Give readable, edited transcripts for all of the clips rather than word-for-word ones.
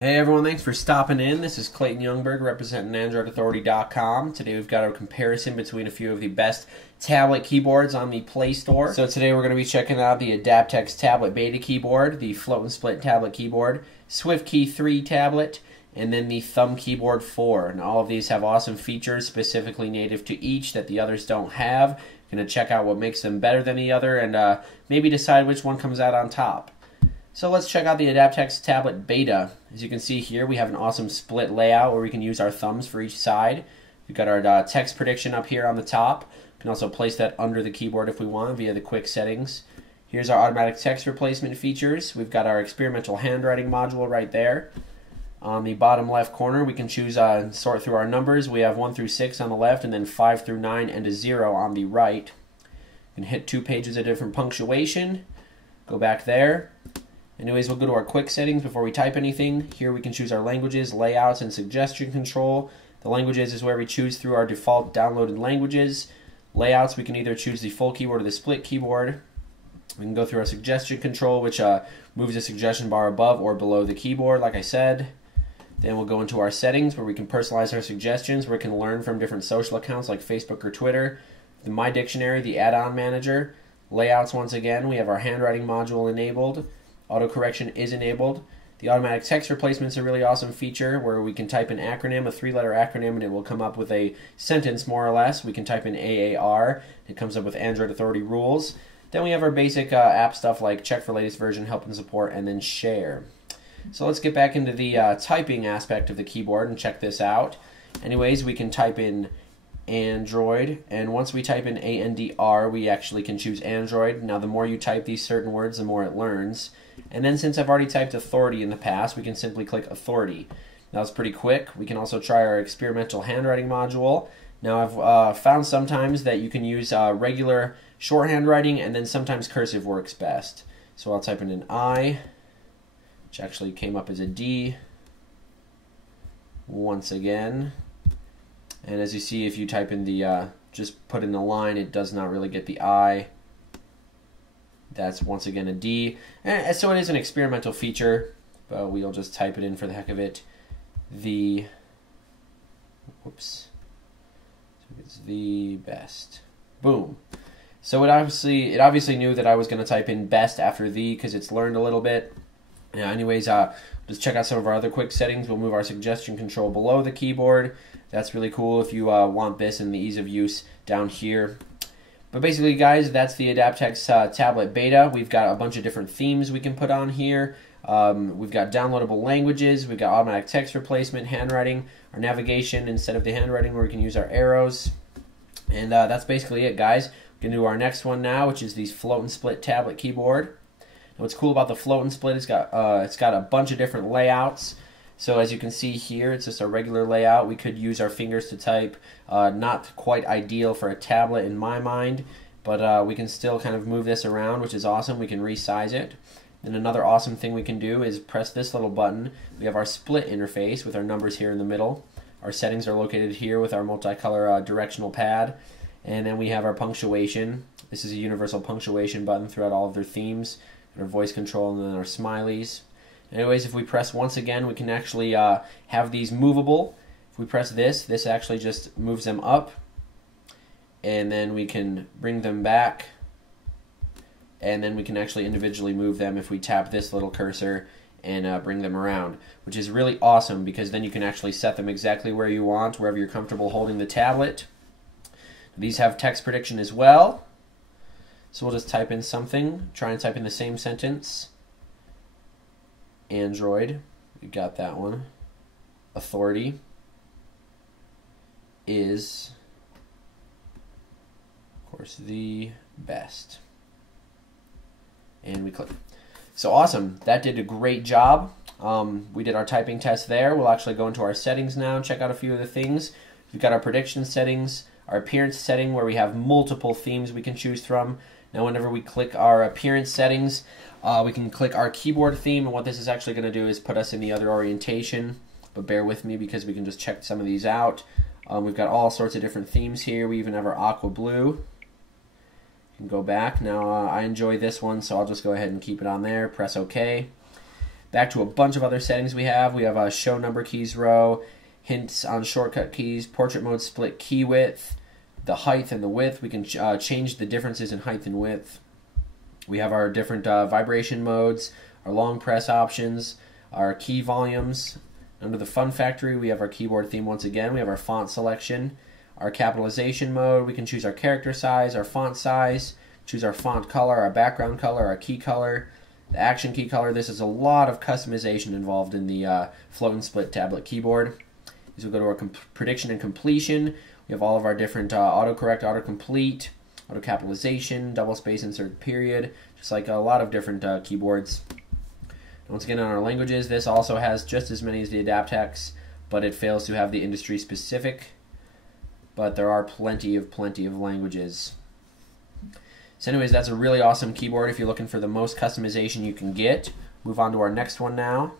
Hey everyone, thanks for stopping in. This is Clayton Youngberg representing AndroidAuthority.com. Today we've got a comparison between a few of the best tablet keyboards on the Play Store. So today we're going to be checking out the Adaptxt tablet beta keyboard, the FloatNSplit tablet keyboard, Swiftkey 3 tablet, and then the Thumb Keyboard 4. And all of these have awesome features specifically native to each that the others don't have. Going to check out what makes them better than the other and maybe decide which one comes out on top. So let's check out the Adaptxt tablet beta. As you can see here, we have an awesome split layout where we can use our thumbs for each side. We've got our text prediction up here on the top. We can also place that under the keyboard if we want via the quick settings. Here's our automatic text replacement features. We've got our experimental handwriting module right there. On the bottom left corner, we can choose and sort through our numbers. We have 1 through 6 on the left, and then 5 through 9 and a 0 on the right. We can hit 2 pages of different punctuation. Go back there. Anyways, we'll go to our quick settings before we type anything. Here we can choose our languages, layouts, and suggestion control. The languages is where we choose through our default downloaded languages. Layouts, we can either choose the full keyboard or the split keyboard. We can go through our suggestion control, which moves the suggestion bar above or below the keyboard, like I said. Then we'll go into our settings where we can personalize our suggestions, where we can learn from different social accounts like Facebook or Twitter. The My Dictionary, the add-on manager. Layouts, once again, we have our handwriting module enabled. Autocorrection is enabled. The automatic text replacement is a really awesome feature where we can type an acronym, a 3-letter acronym, and it will come up with a sentence more or less. We can type in AAR. It comes up with Android Authority rules. Then we have our basic app stuff like check for latest version, help and support, and then share. So let's get back into the typing aspect of the keyboard and check this out. Anyways, we can type in Android, and once we type in ANDR, we actually can choose Android. Now the more you type these certain words, the more it learns. And then since I've already typed authority in the past, we can simply click authority. That was pretty quick. We can also try our experimental handwriting module. Now I've found sometimes that you can use regular shorthand writing, and then sometimes cursive works best. So I'll type in an I, which actually came up as a D once again. And as you see, if you type in the, just put in the line, it does not really get the I. That's once again a D. And so it is an experimental feature, but we'll just type it in for the heck of it. Whoops. So it's the best. Boom. So it obviously knew that I was going to type in best after the because it's learned a little bit. Yeah, anyways, let's check out some of our other quick settings. We'll move our suggestion control below the keyboard. That's really cool if you want this and the ease of use down here. But basically, guys, that's the Adaptxt tablet beta. We've got a bunch of different themes we can put on here. We've got downloadable languages. We've got automatic text replacement, handwriting, our navigation instead of the handwriting where we can use our arrows. And that's basically it, guys. We can do our next one now, which is the FloatNSplit tablet keyboard. And what's cool about the FloatNSplit is it's got a bunch of different layouts. So as you can see here, it's just a regular layout. We could use our fingers to type. Not quite ideal for a tablet in my mind, but we can still kind of move this around, which is awesome. We can resize it. And another awesome thing we can do is press this little button. We have our split interface with our numbers here in the middle. Our settings are located here with our multicolor directional pad. And then we have our punctuation. This is a universal punctuation button throughout all of their themes. Our voice control and then our smileys. Anyways, if we press once again, we can actually have these movable. If we press this actually just moves them up. And then we can bring them back. And then we can actually individually move them if we tap this little cursor and bring them around. Which is really awesome because then you can actually set them exactly where you want, wherever you're comfortable holding the tablet. These have text prediction as well. So we'll just type in something. Try and type in the same sentence. Android, we got that one. Authority is, of course, the best. And we click. So awesome. That did a great job. We did our typing test there. We'll actually go into our settings now and check out a few of the things. We've got our prediction settings, our appearance setting where we have multiple themes we can choose from. Now whenever we click our appearance settings, we can click our keyboard theme, and what this is actually going to do is put us in the other orientation. But bear with me because we can just check some of these out. We've got all sorts of different themes here. We even have our aqua blue. You can go back. Now I enjoy this one, so I'll just go ahead and keep it on there. Press OK. Back to a bunch of other settings we have. We have a show number keys row, hints on shortcut keys, portrait mode split key width, the height and the width. We can change the differences in height and width. We have our different vibration modes, our long press options, our key volumes. Under the Fun Factory, we have our keyboard theme once again. We have our font selection, our capitalization mode. We can choose our character size, our font size, choose our font color, our background color, our key color, the action key color. This is a lot of customization involved in the FloatNSplit tablet keyboard. As we go to our prediction and completion, we have all of our different autocorrect, autocomplete, auto capitalization, double space, insert period, just like a lot of different keyboards. Once again, on our languages, this also has just as many as the Adaptxt, but it fails to have the industry specific. But there are plenty of languages. So anyways, that's a really awesome keyboard if you're looking for the most customization you can get. Move on to our next one now.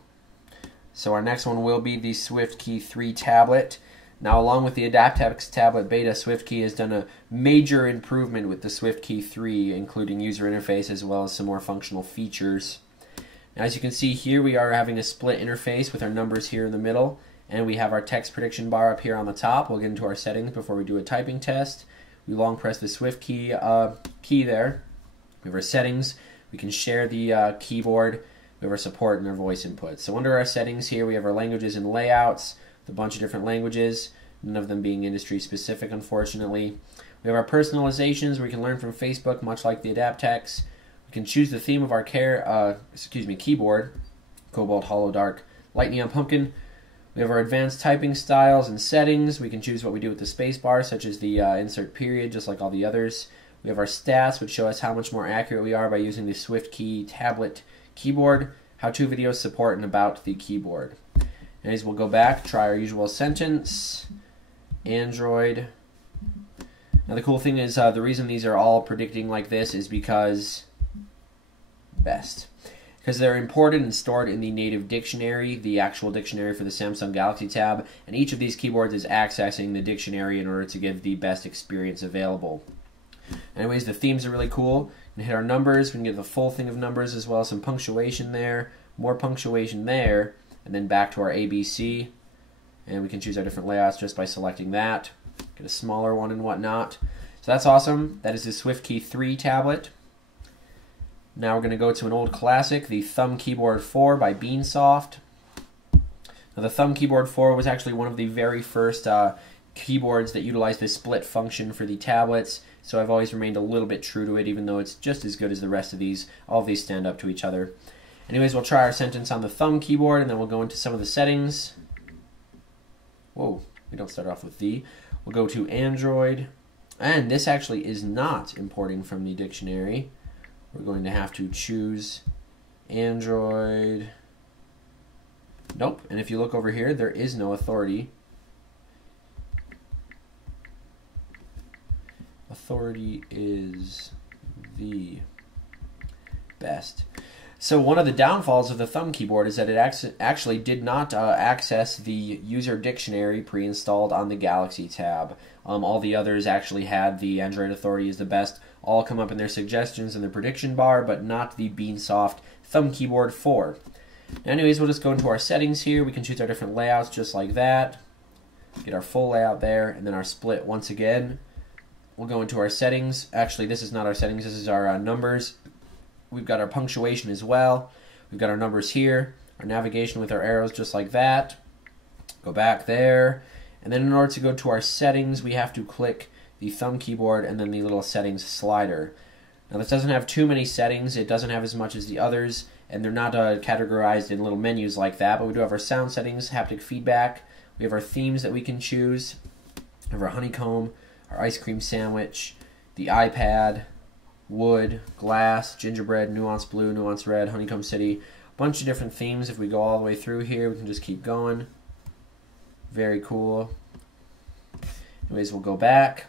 So our next one will be the Swiftkey 3 tablet. Now, along with the Adaptxt tablet beta, Swiftkey has done a major improvement with the Swiftkey 3, including user interface as well as some more functional features. Now, as you can see here, we are having a split interface with our numbers here in the middle, and we have our text prediction bar up here on the top. We'll get into our settings before we do a typing test. We long press the Swiftkey key there. We have our settings. We can share the keyboard. We have our support and our voice input. So under our settings here, we have our languages and layouts, with a bunch of different languages, none of them being industry specific, unfortunately. We have our personalizations where we can learn from Facebook, much like the Adaptxt. We can choose the theme of our keyboard, Cobalt, Hollow, Dark, Light Neon Pumpkin. We have our advanced typing styles and settings. We can choose what we do with the space bar, such as the insert period, just like all the others. We have our stats, which show us how much more accurate we are by using the Swiftkey tablet keyboard, how-to videos, support, and about the keyboard. Anyways, we'll go back, try our usual sentence, Android. Now the cool thing is the reason these are all predicting like this is because they're imported and stored in the native dictionary, the actual dictionary for the Samsung Galaxy Tab, and each of these keyboards is accessing the dictionary in order to give the best experience available. Anyways, the themes are really cool. We can hit our numbers, we can get the full thing of numbers as well as some punctuation there, more punctuation there, and then back to our ABC. And we can choose our different layouts just by selecting that. Get a smaller one and whatnot. So that's awesome. That is the Swiftkey 3 tablet. Now we're going to go to an old classic, the Thumb Keyboard 4 by Beansoft. Now the Thumb Keyboard 4 was actually one of the very first keyboards that utilized the split function for the tablets, so I've always remained a little bit true to it, even though it's just as good as the rest of these. All of these stand up to each other. Anyways, we'll try our sentence on the Thumb keyboard, and then we'll go into some of the settings. Whoa, we don't start off with the. We'll go to Android, and this actually is not importing from the dictionary. We're going to have to choose Android. Nope, and if you look over here, there is no authority. Authority is the best. So one of the downfalls of the Thumb keyboard is that it actually did not access the user dictionary pre-installed on the Galaxy Tab. All the others actually had the Android Authority is the best, all come up in their suggestions in the prediction bar, but not the Beansoft Thumb Keyboard 4. Anyways, we'll just go into our settings here. We can choose our different layouts just like that. Get our full layout there, and then our split once again. We'll go into our settings. Actually, this is not our settings, this is our numbers. We've got our punctuation as well. We've got our numbers here, our navigation with our arrows just like that. Go back there. And then in order to go to our settings, we have to click the Thumb keyboard and then the little settings slider. Now this doesn't have too many settings. It doesn't have as much as the others, and they're not categorized in little menus like that. But we do have our sound settings, haptic feedback. We have our themes that we can choose. We have our honeycomb, our ice cream sandwich, the iPad, wood, glass, gingerbread, nuance blue, nuance red, honeycomb city, a bunch of different themes. If we go all the way through here, we can just keep going. Very cool. Anyways, we'll go back.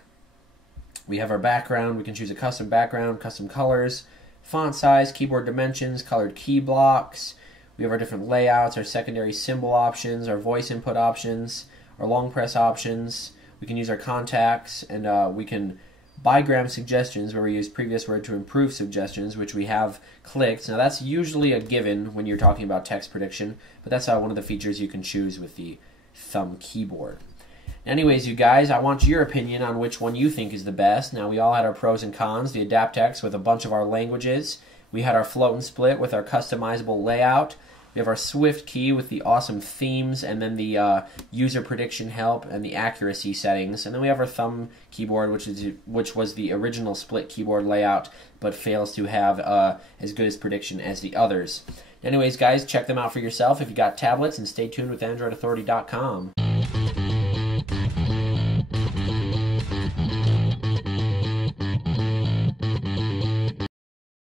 We have our background. We can choose a custom background, custom colors, font size, keyboard dimensions, colored key blocks. We have our different layouts, our secondary symbol options, our voice input options, our long press options. We can use our contacts, and we can bigram suggestions, where we use previous word to improve suggestions, which we have clicked. Now that's usually a given when you're talking about text prediction, but that's one of the features you can choose with the thumb keyboard. Anyways, you guys, I want your opinion on which one you think is the best. Now, we all had our pros and cons. The Adaptxt with a bunch of our languages. We had our FloatNSplit with our customizable layout. We have our Swiftkey with the awesome themes, and then the user prediction help and the accuracy settings. And then we have our thumb keyboard, which was the original split keyboard layout, but fails to have as good as prediction as the others. Anyways, guys, check them out for yourself if you got tablets, and stay tuned with AndroidAuthority.com.